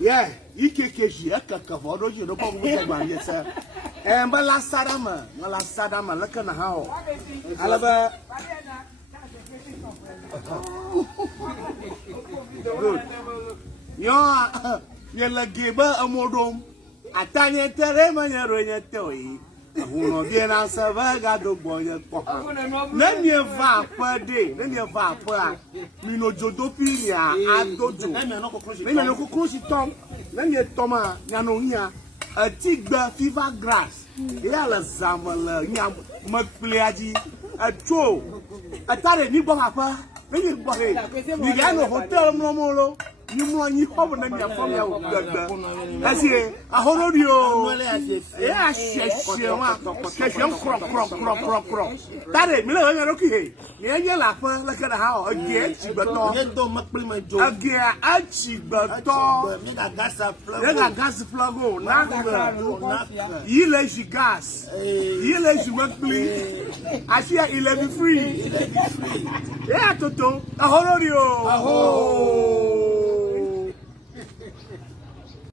Yeah, Ikekeji, Kakavodo, you don't come with my yes, sir. And Balasadama, look at how. Alaba. Good. You're like Giba a modom. Atanya Terema, you're toy. Who no be an answer, Vagado boy. Then you va per day, then you va per. Mino Jodopinia, I don't do. Then you cruise it, Tom. Then you Toma, Yanonia, a tigba fever grass. Yala Zamal, Yam, Mukpliaji, a troll. A tare Nibo Hapa, then you buy it. You got no hotel Momolo. You want you hope and then you're from your that's it. I hold you. Yeah, crop. That is, Miller, okay. Yeah, you're laughing like a house again. But don't make my joke again. I cheap, but gas flago. You lazy gas. You lazy monthly. I see 11 free. Yeah, Toto. I hold you.